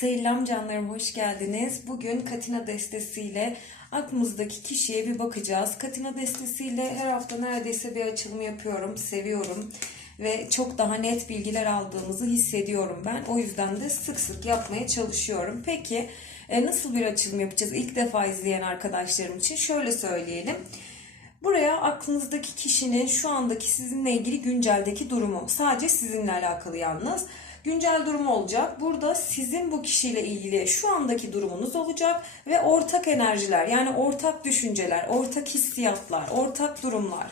Selam canlarım hoş geldiniz. Bugün Katina destesiyle aklımızdaki kişiye bir bakacağız. Katina destesiyle her hafta neredeyse bir açılım yapıyorum. Seviyorum ve çok daha net bilgiler aldığımızı hissediyorum ben. O yüzden de sık sık yapmaya çalışıyorum. Peki e, nasıl bir açılım yapacağız? İlk defa izleyen arkadaşlarım için şöyle söyleyelim. Buraya aklınızdaki kişinin şu andaki sizinle ilgili günceldeki durumu. Sadece sizinle alakalı yalnız. Güncel durumu olacak. Burada sizin bu kişiyle ilgili şu andaki durumunuz olacak ve ortak enerjiler yani ortak düşünceler, ortak hissiyatlar, ortak durumlar.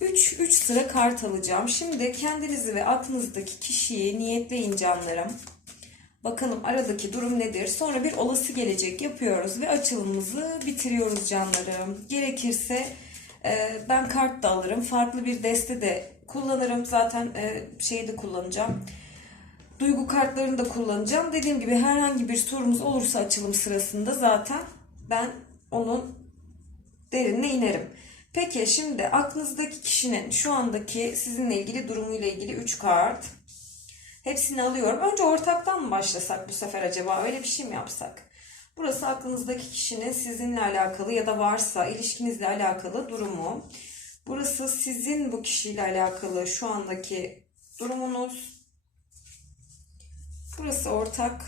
3 3 sıra kart alacağım. Şimdi kendinizi ve aklınızdaki kişiyi niyetleyin canlarım. Bakalım aradaki durum nedir? Sonra bir olası gelecek yapıyoruz ve açılımımızı bitiriyoruz canlarım. Gerekirse e, ben kart da alırım. Farklı bir deste de kullanırım. Zaten e, şeyi de kullanacağım. Duygu kartlarını da kullanacağım. Dediğim gibi herhangi bir sorumuz olursa açılım sırasında zaten ben onun derinine inerim. Peki şimdi aklınızdaki kişinin şu andaki sizinle ilgili durumuyla ilgili 3 kart. Hepsini alıyorum. Önce ortaktan mı başlasak bu sefer acaba? Öyle bir şey mi yapsak? Burası aklınızdaki kişinin sizinle alakalı ya da varsa ilişkinizle alakalı durumu. Burası sizin bu kişiyle alakalı şu andaki durumunuz. Burası ortak.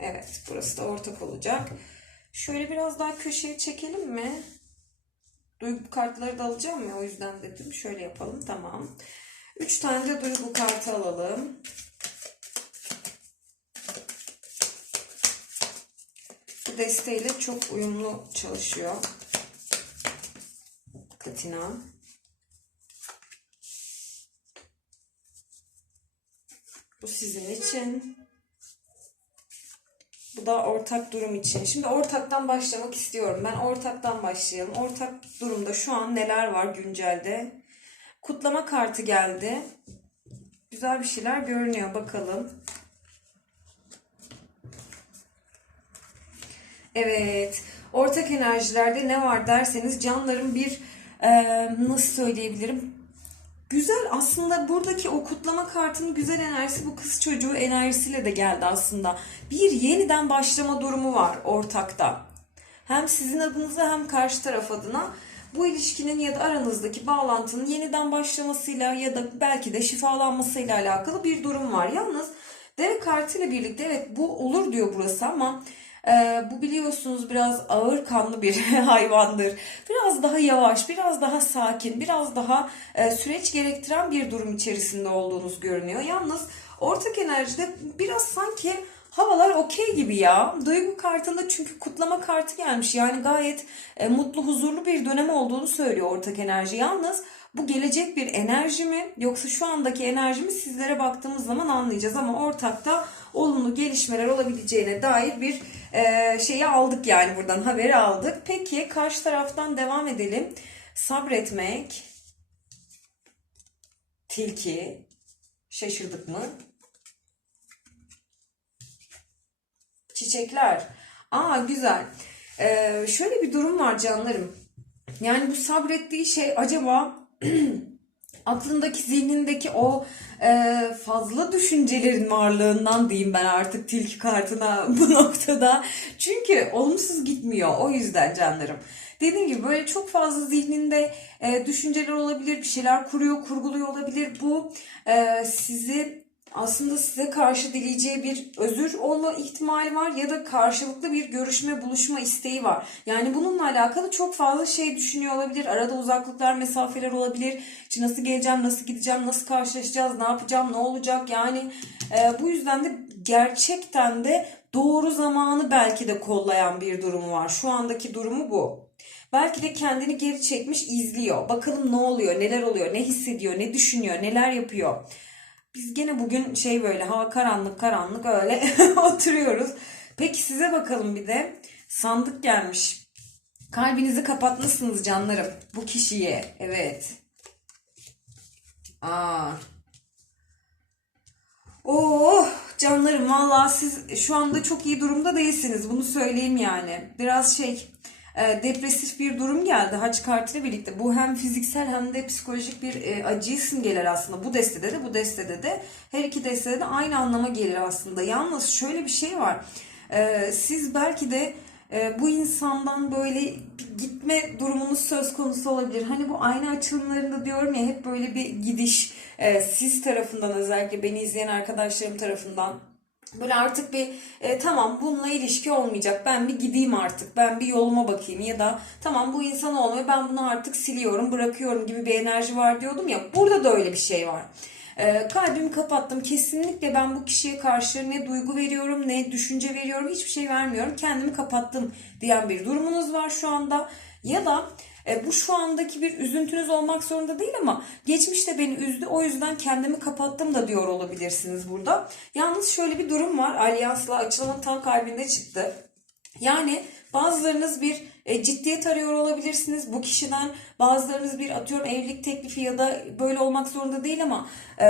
Evet, burası da ortak olacak. Şöyle biraz daha köşeye çekelim mi? Duygu kartları da alacağım ya o yüzden dedim. Şöyle yapalım. Tamam. 3 tane de duygu kartı alalım. Bu desteğiyle çok uyumlu çalışıyor. Katina. Bu sizin için. Bu da ortak durum için. Şimdi ortaktan başlamak istiyorum. Ben ortaktan başlayalım. Ortak durumda şu an neler var güncelde? Kutlama kartı geldi. Güzel bir şeyler görünüyor. Bakalım. Evet. Ortak enerjilerde ne var derseniz canların bir nasıl söyleyebilirim? Güzel aslında buradaki o kutlama kartının güzel enerjisi bu kız çocuğu enerjisiyle de geldi aslında. Bir yeniden başlama durumu var ortakta. Hem sizin adınıza hem karşı taraf adına bu ilişkinin ya da aranızdaki bağlantının yeniden başlamasıyla ya da belki de şifalanmasıyla alakalı bir durum var. Yalnız deve kartıyla birlikte evet bu olur diyor burası ama ee, bu biliyorsunuz biraz ağır kanlı bir hayvandır. Biraz daha yavaş, biraz daha sakin, biraz daha e, süreç gerektiren bir durum içerisinde olduğunuz görünüyor. Yalnız ortak enerjide biraz sanki havalar okey gibi ya. Duygu kartında çünkü kutlama kartı gelmiş. Yani gayet e, mutlu, huzurlu bir dönem olduğunu söylüyor ortak enerji. Yalnız bu gelecek bir enerji mi yoksa şu andaki enerji mi sizlere baktığımız zaman anlayacağız ama ortakta olumlu gelişmeler olabileceğine dair bir e, şeyi aldık yani buradan haberi aldık. Peki karşı taraftan devam edelim. Sabretmek, tilki, şaşırdık mı? Çiçekler. Aa güzel. Ee, şöyle bir durum var canlarım. Yani bu sabrettiği şey acaba aklındaki zihnindeki o e, fazla düşüncelerin varlığından diyeyim ben artık tilki kartına bu noktada. Çünkü olumsuz gitmiyor o yüzden canlarım. Dediğim gibi böyle çok fazla zihninde e, düşünceler olabilir, bir şeyler kuruyor, kurguluyor olabilir. Bu e, sizi aslında size karşı dileyeceği bir özür olma ihtimali var ya da karşılıklı bir görüşme buluşma isteği var. Yani bununla alakalı çok fazla şey düşünüyor olabilir. Arada uzaklıklar, mesafeler olabilir. İşte nasıl geleceğim, nasıl gideceğim, nasıl karşılaşacağız, ne yapacağım, ne olacak? Yani e, bu yüzden de gerçekten de doğru zamanı belki de kollayan bir durumu var. Şu andaki durumu bu. Belki de kendini geri çekmiş izliyor. Bakalım ne oluyor, neler oluyor, ne hissediyor, ne düşünüyor, neler yapıyor. Biz gene bugün şey böyle hava karanlık karanlık öyle oturuyoruz. Peki size bakalım bir de sandık gelmiş. Kalbinizi kapatmışsınız canlarım bu kişiye. Evet. Aa. Oh canlarım vallahi siz şu anda çok iyi durumda değilsiniz. Bunu söyleyeyim yani. Biraz şey e, depresif bir durum geldi haç kartıyla birlikte. Bu hem fiziksel hem de psikolojik bir e, acıyı simgeler aslında. Bu destede de bu destede de her iki destede de aynı anlama gelir aslında. Yalnız şöyle bir şey var. E, siz belki de e, bu insandan böyle gitme durumunuz söz konusu olabilir. Hani bu ayna açılımlarında diyorum ya hep böyle bir gidiş e, siz tarafından özellikle beni izleyen arkadaşlarım tarafından Böyle artık bir e, tamam bununla ilişki olmayacak. Ben bir gideyim artık. Ben bir yoluma bakayım ya da tamam bu insan olmuyor. Ben bunu artık siliyorum, bırakıyorum gibi bir enerji var diyordum ya. Burada da öyle bir şey var. E, kalbimi kapattım. Kesinlikle ben bu kişiye karşı ne duygu veriyorum, ne düşünce veriyorum. Hiçbir şey vermiyorum. Kendimi kapattım diyen bir durumunuz var şu anda. Ya da e, bu şu andaki bir üzüntünüz olmak zorunda değil ama geçmişte beni üzdü o yüzden kendimi kapattım da diyor olabilirsiniz burada. Yalnız şöyle bir durum var. Alyansla açılımın tam kalbinde çıktı. Yani bazılarınız bir e, ciddiyet arıyor olabilirsiniz. Bu kişiden bazılarınız bir atıyorum evlilik teklifi ya da böyle olmak zorunda değil ama e,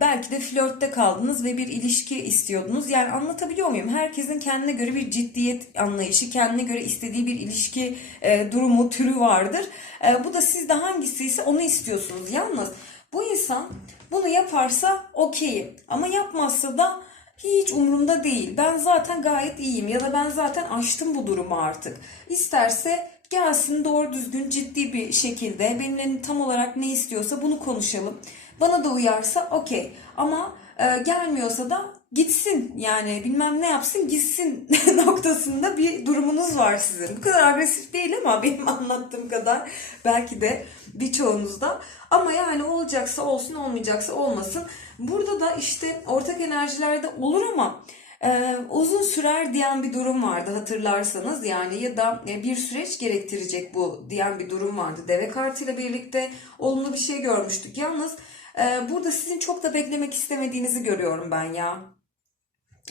belki de flörtte kaldınız ve bir ilişki istiyordunuz. Yani anlatabiliyor muyum? Herkesin kendine göre bir ciddiyet anlayışı, kendine göre istediği bir ilişki e, durumu, türü vardır. E, bu da sizde hangisi ise onu istiyorsunuz. Yalnız bu insan bunu yaparsa okeyim ama yapmazsa da hiç umurumda değil. Ben zaten gayet iyiyim ya da ben zaten aştım bu durumu artık. İsterse gelsin doğru düzgün ciddi bir şekilde benimle tam olarak ne istiyorsa bunu konuşalım. Bana da uyarsa okey ama e, gelmiyorsa da gitsin yani bilmem ne yapsın gitsin noktasında bir durumunuz var sizin. Bu kadar agresif değil ama benim anlattığım kadar belki de birçoğunuzda. Ama yani olacaksa olsun olmayacaksa olmasın. Burada da işte ortak enerjilerde olur ama ee, uzun sürer diyen bir durum vardı hatırlarsanız yani ya da e, bir süreç gerektirecek bu diyen bir durum vardı. Deve kartıyla birlikte olumlu bir şey görmüştük. Yalnız e, burada sizin çok da beklemek istemediğinizi görüyorum ben ya.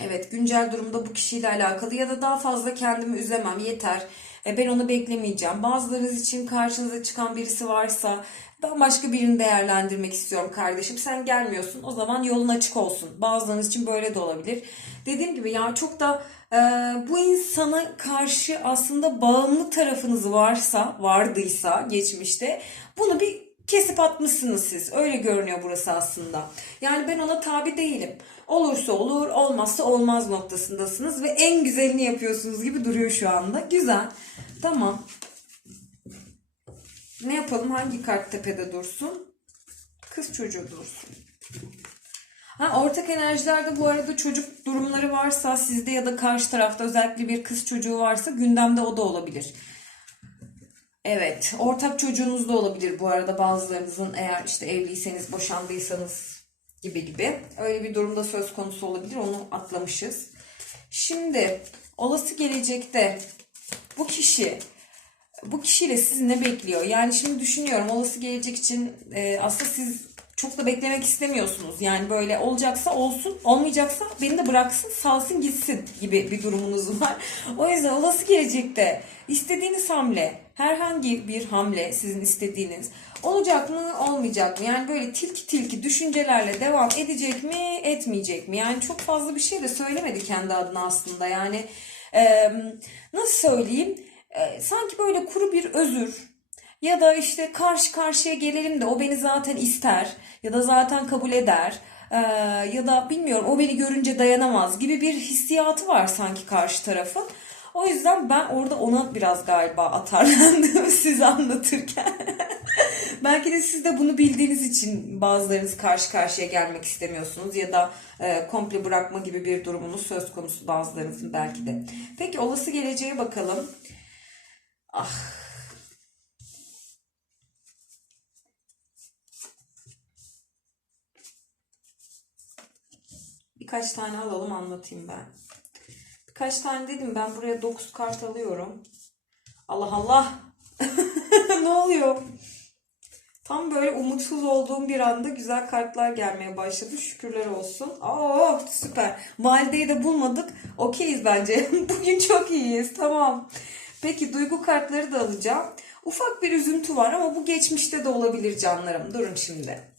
Evet güncel durumda bu kişiyle alakalı ya da daha fazla kendimi üzemem yeter. E, ben onu beklemeyeceğim. Bazılarınız için karşınıza çıkan birisi varsa ben başka birini değerlendirmek istiyorum kardeşim. Sen gelmiyorsun o zaman yolun açık olsun. Bazılarınız için böyle de olabilir. Dediğim gibi ya çok da e, bu insana karşı aslında bağımlı tarafınız varsa, vardıysa geçmişte bunu bir kesip atmışsınız siz. Öyle görünüyor burası aslında. Yani ben ona tabi değilim. Olursa olur, olmazsa olmaz noktasındasınız ve en güzelini yapıyorsunuz gibi duruyor şu anda. Güzel. Tamam. Ne yapalım? Hangi kart tepede dursun? Kız çocuğu dursun. Ha, ortak enerjilerde bu arada çocuk durumları varsa sizde ya da karşı tarafta özellikle bir kız çocuğu varsa gündemde o da olabilir. Evet, ortak çocuğunuz da olabilir bu arada bazılarınızın eğer işte evliyseniz, boşandıysanız gibi gibi. Öyle bir durumda söz konusu olabilir. Onu atlamışız. Şimdi olası gelecekte bu kişi bu kişiyle sizi ne bekliyor? Yani şimdi düşünüyorum olası gelecek için e, aslında siz çok da beklemek istemiyorsunuz. Yani böyle olacaksa olsun, olmayacaksa beni de bıraksın, salsın gitsin gibi bir durumunuz var. O yüzden olası gelecekte istediğiniz hamle, herhangi bir hamle sizin istediğiniz olacak mı, olmayacak mı? Yani böyle tilki tilki düşüncelerle devam edecek mi, etmeyecek mi? Yani çok fazla bir şey de söylemedi kendi adına aslında. Yani nasıl söyleyeyim? Sanki böyle kuru bir özür, ya da işte karşı karşıya gelelim de o beni zaten ister ya da zaten kabul eder ya da bilmiyorum o beni görünce dayanamaz gibi bir hissiyatı var sanki karşı tarafın. O yüzden ben orada ona biraz galiba atarlandım size anlatırken. Belki de siz de bunu bildiğiniz için bazılarınız karşı karşıya gelmek istemiyorsunuz ya da e, komple bırakma gibi bir durumunuz söz konusu bazılarınızın belki de. Peki olası geleceğe bakalım. Ah Birkaç tane alalım anlatayım ben. Birkaç tane dedim ben buraya 9 kart alıyorum. Allah Allah. ne oluyor? Tam böyle umutsuz olduğum bir anda güzel kartlar gelmeye başladı. Şükürler olsun. Aa süper. Valideyi de bulmadık. Okeyiz bence. Bugün çok iyiyiz. Tamam. Peki duygu kartları da alacağım. Ufak bir üzüntü var ama bu geçmişte de olabilir canlarım. Durun şimdi.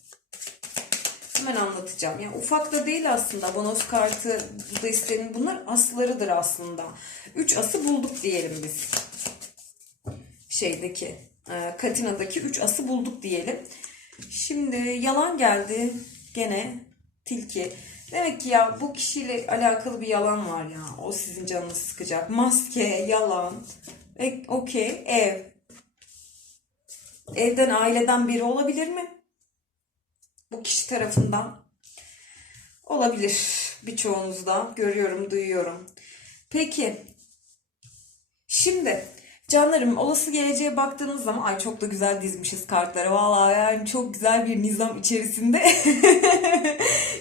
Hemen anlatacağım. Yani ufak da değil aslında. Bonus kartı, destenin bunlar aslarıdır aslında. Üç ası bulduk diyelim biz. şeydeki e, Katina'daki 3 ası bulduk diyelim. Şimdi yalan geldi gene tilki. Demek ki ya bu kişiyle alakalı bir yalan var ya. O sizin canınızı sıkacak. Maske, yalan. E, Okey, ev. Evden, aileden biri olabilir mi? Bu kişi tarafından. Olabilir. Birçoğunuzda görüyorum, duyuyorum. Peki. Şimdi canlarım olası geleceğe baktığınız zaman ay çok da güzel dizmişiz kartları. Vallahi yani çok güzel bir nizam içerisinde.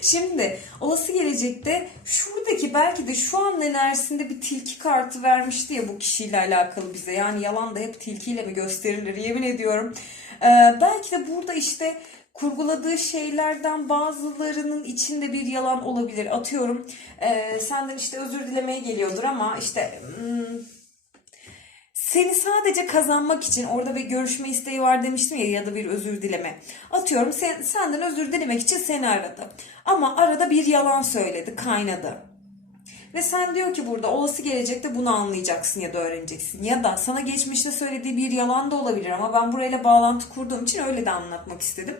Şimdi olası gelecekte şuradaki belki de şu an enerjisinde bir tilki kartı vermişti ya bu kişiyle alakalı bize. Yani yalan da hep tilkiyle mi gösterilir yemin ediyorum. Ee, belki de burada işte kurguladığı şeylerden bazılarının içinde bir yalan olabilir. Atıyorum e, senden işte özür dilemeye geliyordur ama işte hmm, seni sadece kazanmak için orada bir görüşme isteği var demiştim ya ya da bir özür dileme. Atıyorum sen, senden özür dilemek için seni aradı. Ama arada bir yalan söyledi, kaynadı. Ve sen diyor ki burada olası gelecekte bunu anlayacaksın ya da öğreneceksin. Ya da sana geçmişte söylediği bir yalan da olabilir ama ben burayla bağlantı kurduğum için öyle de anlatmak istedim.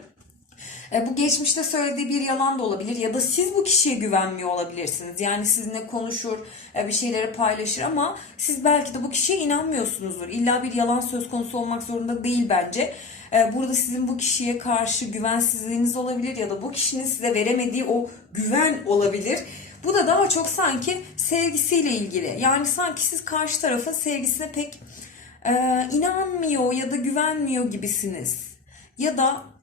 E, bu geçmişte söylediği bir yalan da olabilir ya da siz bu kişiye güvenmiyor olabilirsiniz. Yani sizinle konuşur, e, bir şeyleri paylaşır ama siz belki de bu kişiye inanmıyorsunuzdur. İlla bir yalan söz konusu olmak zorunda değil bence. E, Burada sizin bu kişiye karşı güvensizliğiniz olabilir ya da bu kişinin size veremediği o güven olabilir. Bu da daha çok sanki sevgisiyle ilgili. Yani sanki siz karşı tarafın sevgisine pek e, inanmıyor ya da güvenmiyor gibisiniz. Ya da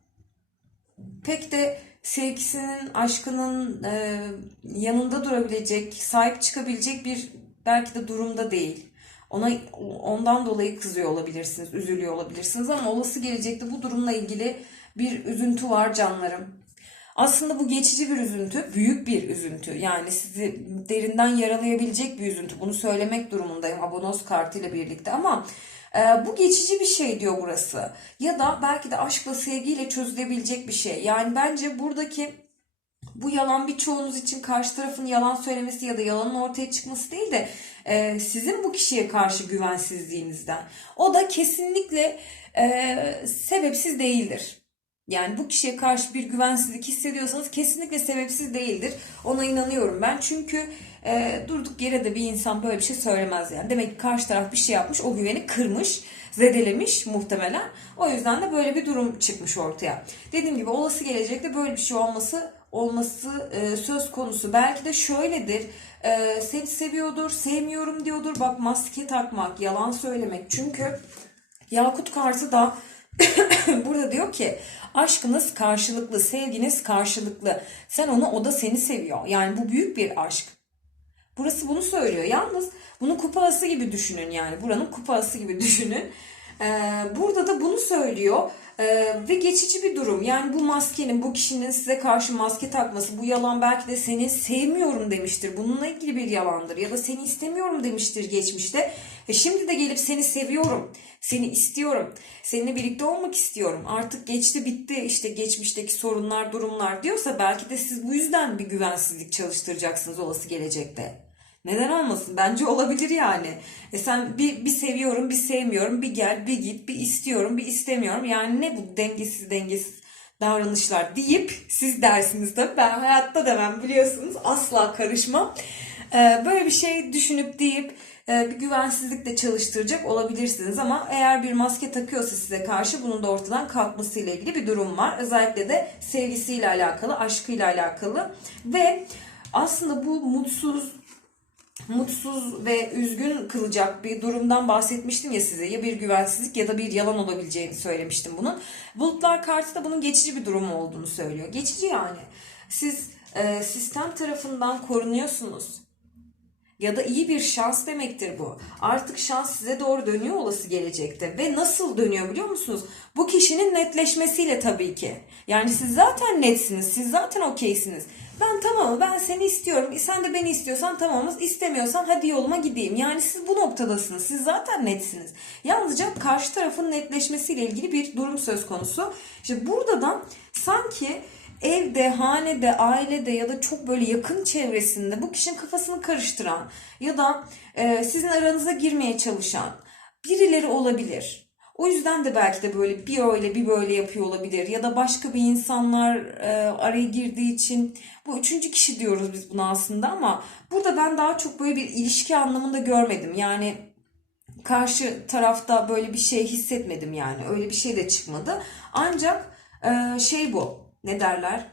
pek de sevgisinin, aşkının e, yanında durabilecek, sahip çıkabilecek bir belki de durumda değil. Ona ondan dolayı kızıyor olabilirsiniz, üzülüyor olabilirsiniz ama olası gelecekte bu durumla ilgili bir üzüntü var canlarım. Aslında bu geçici bir üzüntü, büyük bir üzüntü. Yani sizi derinden yaralayabilecek bir üzüntü. Bunu söylemek durumundayım abonos kartıyla birlikte ama e, bu geçici bir şey diyor burası. Ya da belki de aşkla, sevgiyle çözülebilecek bir şey. Yani bence buradaki bu yalan birçoğunuz için karşı tarafın yalan söylemesi ya da yalanın ortaya çıkması değil de e, sizin bu kişiye karşı güvensizliğinizden. O da kesinlikle e, sebepsiz değildir. Yani bu kişiye karşı bir güvensizlik hissediyorsanız kesinlikle sebepsiz değildir. Ona inanıyorum ben. Çünkü e, durduk yere de bir insan böyle bir şey söylemez yani. Demek ki karşı taraf bir şey yapmış, o güveni kırmış, zedelemiş muhtemelen. O yüzden de böyle bir durum çıkmış ortaya. Dediğim gibi olası gelecekte böyle bir şey olması olması e, söz konusu. Belki de şöyledir. E, seni seviyordur, sevmiyorum diyordur. Bak maske takmak, yalan söylemek. Çünkü Yakut kartı da Burada diyor ki aşkınız karşılıklı, sevginiz karşılıklı. Sen onu, o da seni seviyor. Yani bu büyük bir aşk. Burası bunu söylüyor. Yalnız bunu kupası gibi düşünün yani. Buranın kupası gibi düşünün. Ee, burada da bunu söylüyor. Ee, ve geçici bir durum. Yani bu maskenin, bu kişinin size karşı maske takması, bu yalan belki de seni sevmiyorum demiştir. Bununla ilgili bir yalandır. Ya da seni istemiyorum demiştir geçmişte. Ve şimdi de gelip seni seviyorum, seni istiyorum, seninle birlikte olmak istiyorum. Artık geçti bitti işte geçmişteki sorunlar, durumlar diyorsa belki de siz bu yüzden bir güvensizlik çalıştıracaksınız olası gelecekte. Neden olmasın? Bence olabilir yani. E sen bir, bir seviyorum, bir sevmiyorum, bir gel, bir git, bir istiyorum, bir istemiyorum. Yani ne bu dengesiz dengesiz davranışlar deyip siz dersiniz tabii. Ben hayatta demem biliyorsunuz. Asla karışmam. Ee, böyle bir şey düşünüp deyip e, bir güvensizlik de çalıştıracak olabilirsiniz ama eğer bir maske takıyorsa size karşı bunun da ortadan kalkmasıyla ilgili bir durum var. Özellikle de sevgisiyle alakalı, aşkıyla alakalı ve aslında bu mutsuz mutsuz ve üzgün kılacak bir durumdan bahsetmiştim ya size. Ya bir güvensizlik ya da bir yalan olabileceğini söylemiştim bunun. Bulutlar kartı da bunun geçici bir durum olduğunu söylüyor. Geçici yani. Siz e, sistem tarafından korunuyorsunuz. Ya da iyi bir şans demektir bu. Artık şans size doğru dönüyor olası gelecekte. Ve nasıl dönüyor biliyor musunuz? Bu kişinin netleşmesiyle tabii ki. Yani siz zaten netsiniz. Siz zaten okeysiniz. Ben tamamı ben seni istiyorum. Sen de beni istiyorsan tamamız. İstemiyorsan hadi yoluma gideyim. Yani siz bu noktadasınız. Siz zaten netsiniz. Yalnızca karşı tarafın netleşmesiyle ilgili bir durum söz konusu. İşte burada da sanki evde, hanede, ailede ya da çok böyle yakın çevresinde bu kişinin kafasını karıştıran ya da e, sizin aranıza girmeye çalışan birileri olabilir. O yüzden de belki de böyle bir öyle bir böyle yapıyor olabilir. Ya da başka bir insanlar e, araya girdiği için bu üçüncü kişi diyoruz biz buna aslında ama burada ben daha çok böyle bir ilişki anlamında görmedim. Yani karşı tarafta böyle bir şey hissetmedim yani. Öyle bir şey de çıkmadı. Ancak e, şey bu. Ne derler?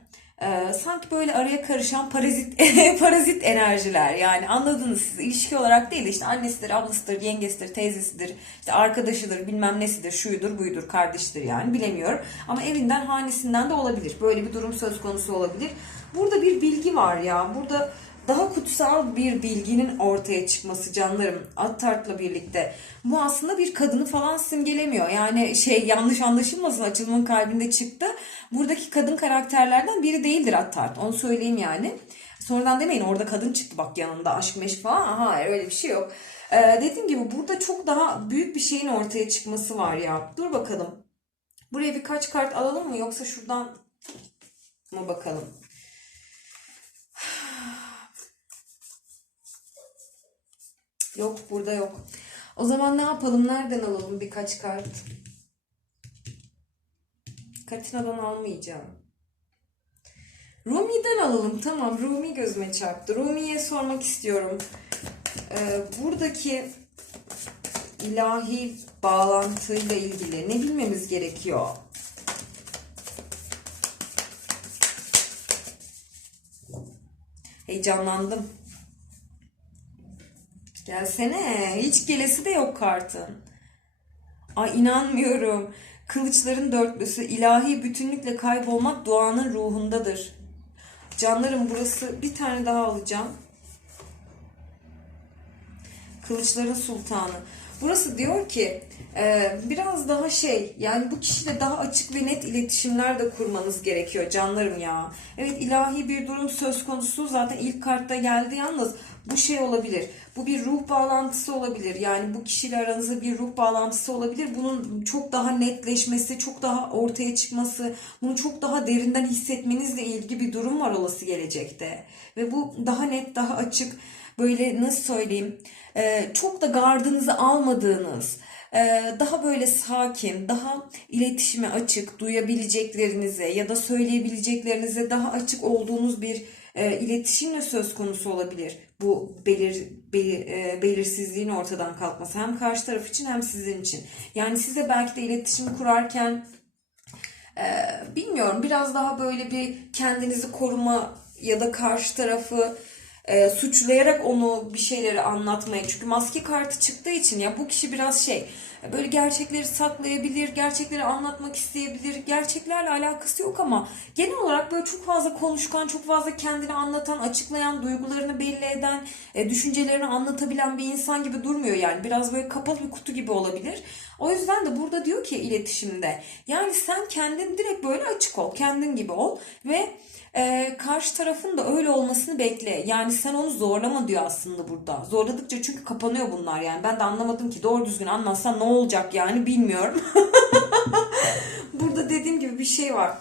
E, sanki böyle araya karışan parazit parazit enerjiler yani anladınız siz ilişki olarak değil de işte annesidir, ablasıdır, yengesidir, teyzesidir, işte arkadaşıdır, bilmem nesidir, şuydur, buydur, kardeştir yani bilemiyorum. Ama evinden, hanesinden de olabilir. Böyle bir durum söz konusu olabilir. Burada bir bilgi var ya. Burada daha kutsal bir bilginin ortaya çıkması canlarım Attart'la birlikte. Bu aslında bir kadını falan simgelemiyor. Yani şey yanlış anlaşılmasın açılımın kalbinde çıktı. Buradaki kadın karakterlerden biri değildir Attart. Onu söyleyeyim yani. Sonradan demeyin orada kadın çıktı bak yanında aşk meşk falan. Aha öyle bir şey yok. Ee, dediğim gibi burada çok daha büyük bir şeyin ortaya çıkması var ya. Dur bakalım. Buraya birkaç kart alalım mı yoksa şuradan mı bakalım? Yok burada yok. O zaman ne yapalım? Nereden alalım birkaç kart? Katina'dan almayacağım. Rumi'den alalım. Tamam Rumi gözüme çarptı. Rumi'ye sormak istiyorum. Ee, buradaki ilahi bağlantıyla ilgili ne bilmemiz gerekiyor? Heyecanlandım. Gelsene. Hiç gelesi de yok kartın. Ay inanmıyorum. Kılıçların dörtlüsü ilahi bütünlükle kaybolmak duanın ruhundadır. Canlarım burası bir tane daha alacağım. Kılıçların sultanı. Burası diyor ki e, biraz daha şey yani bu kişiyle daha açık ve net iletişimler de kurmanız gerekiyor canlarım ya. Evet ilahi bir durum söz konusu zaten ilk kartta geldi yalnız bu şey olabilir. Bu bir ruh bağlantısı olabilir. Yani bu kişiyle aranızda bir ruh bağlantısı olabilir. Bunun çok daha netleşmesi, çok daha ortaya çıkması, bunu çok daha derinden hissetmenizle ilgili bir durum var olası gelecekte. Ve bu daha net, daha açık, böyle nasıl söyleyeyim, e, çok da gardınızı almadığınız, e, daha böyle sakin, daha iletişime açık, duyabileceklerinize ya da söyleyebileceklerinize daha açık olduğunuz bir e, iletişimle söz konusu olabilir. Bu belir, belir e, belirsizliğin ortadan kalkması hem karşı taraf için hem sizin için. Yani size belki de iletişim kurarken bilmiyorum biraz daha böyle bir kendinizi koruma ya da karşı tarafı e, suçlayarak onu bir şeyleri anlatmaya. Çünkü maske kartı çıktığı için ya bu kişi biraz şey böyle gerçekleri saklayabilir, gerçekleri anlatmak isteyebilir. Gerçeklerle alakası yok ama genel olarak böyle çok fazla konuşkan, çok fazla kendini anlatan, açıklayan, duygularını belli eden, e, düşüncelerini anlatabilen bir insan gibi durmuyor yani. Biraz böyle kapalı bir kutu gibi olabilir. O yüzden de burada diyor ki iletişimde yani sen kendin direkt böyle açık ol, kendin gibi ol ve e, karşı tarafın da öyle olmasını bekle. Yani sen onu zorlama diyor aslında burada. Zorladıkça çünkü kapanıyor bunlar yani. Ben de anlamadım ki doğru düzgün anlatsam ne olacak yani bilmiyorum. burada dediğim gibi bir şey var.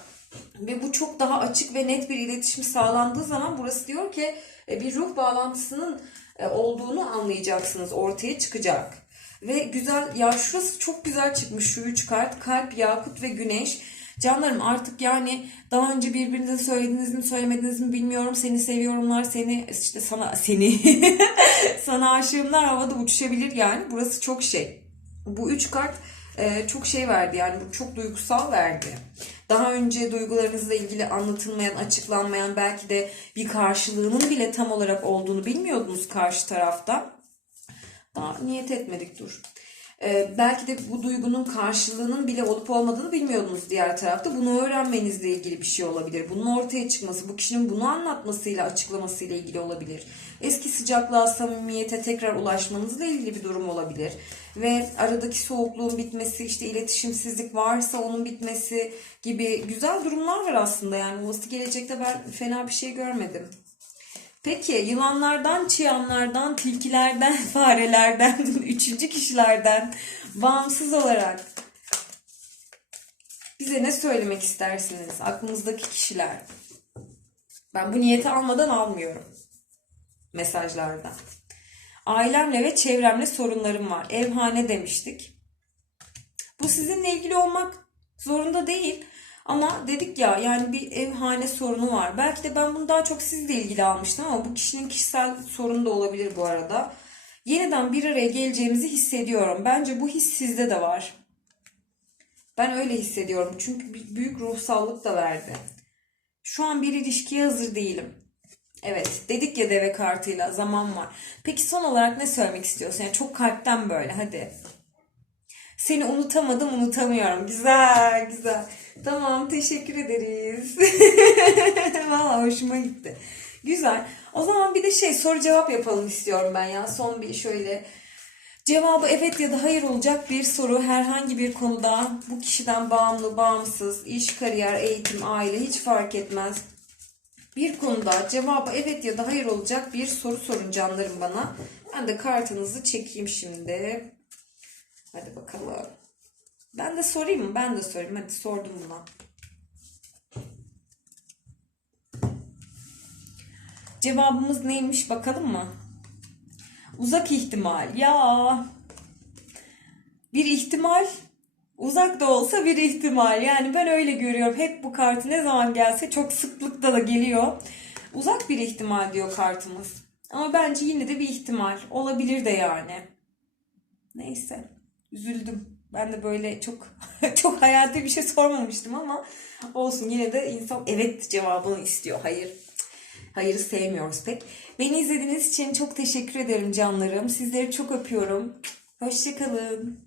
Ve bu çok daha açık ve net bir iletişim sağlandığı zaman burası diyor ki e, bir ruh bağlantısının e, olduğunu anlayacaksınız. Ortaya çıkacak. Ve güzel ya şurası çok güzel çıkmış şu üç kart. Kalp, yakut ve güneş. Canlarım artık yani daha önce birbirinize söylediğiniz mi söylemediğiniz mi bilmiyorum. Seni seviyorumlar, seni işte sana seni sana aşığımlar havada uçuşabilir yani. Burası çok şey. Bu üç kart e, çok şey verdi yani çok duygusal verdi. Daha önce duygularınızla ilgili anlatılmayan, açıklanmayan belki de bir karşılığının bile tam olarak olduğunu bilmiyordunuz karşı tarafta. Daha niyet etmedik dur. Ee, belki de bu duygunun karşılığının bile olup olmadığını bilmiyordunuz diğer tarafta. Bunu öğrenmenizle ilgili bir şey olabilir. Bunun ortaya çıkması, bu kişinin bunu anlatmasıyla, açıklamasıyla ilgili olabilir. Eski sıcaklığa, samimiyete tekrar ulaşmanızla ilgili bir durum olabilir. Ve aradaki soğukluğun bitmesi, işte iletişimsizlik varsa onun bitmesi gibi güzel durumlar var aslında. Yani olası gelecekte ben fena bir şey görmedim. Peki yılanlardan, çıyanlardan, tilkilerden, farelerden, üçüncü kişilerden bağımsız olarak bize ne söylemek istersiniz? Aklınızdaki kişiler. Ben bu niyeti almadan almıyorum mesajlardan. Ailemle ve çevremle sorunlarım var. Evhane demiştik. Bu sizinle ilgili olmak zorunda değil. Ama dedik ya yani bir evhane sorunu var. Belki de ben bunu daha çok sizle ilgili almıştım ama bu kişinin kişisel sorunu da olabilir bu arada. Yeniden bir araya geleceğimizi hissediyorum. Bence bu his sizde de var. Ben öyle hissediyorum. Çünkü büyük ruhsallık da verdi. Şu an bir ilişkiye hazır değilim. Evet, dedik ya deve kartıyla zaman var. Peki son olarak ne söylemek istiyorsun? Yani çok kalpten böyle hadi. Seni unutamadım, unutamıyorum. Güzel, güzel. Tamam, teşekkür ederiz. Valla hoşuma gitti. Güzel. O zaman bir de şey soru cevap yapalım istiyorum ben ya. Son bir şöyle cevabı evet ya da hayır olacak bir soru herhangi bir konuda bu kişiden bağımlı, bağımsız, iş, kariyer, eğitim, aile hiç fark etmez. Bir konuda cevabı evet ya da hayır olacak bir soru sorun canlarım bana. Ben de kartınızı çekeyim şimdi. Hadi bakalım. Ben de sorayım mı? Ben de sorayım. Hadi sordum buna. Cevabımız neymiş bakalım mı? Uzak ihtimal. Ya bir ihtimal uzak da olsa bir ihtimal. Yani ben öyle görüyorum. Hep bu kartı ne zaman gelse çok sıklıkta da geliyor. Uzak bir ihtimal diyor kartımız. Ama bence yine de bir ihtimal. Olabilir de yani. Neyse. Üzüldüm. Ben de böyle çok çok hayati bir şey sormamıştım ama olsun yine de insan evet cevabını istiyor. Hayır. Hayırı sevmiyoruz pek. Beni izlediğiniz için çok teşekkür ederim canlarım. Sizleri çok öpüyorum. Hoşçakalın.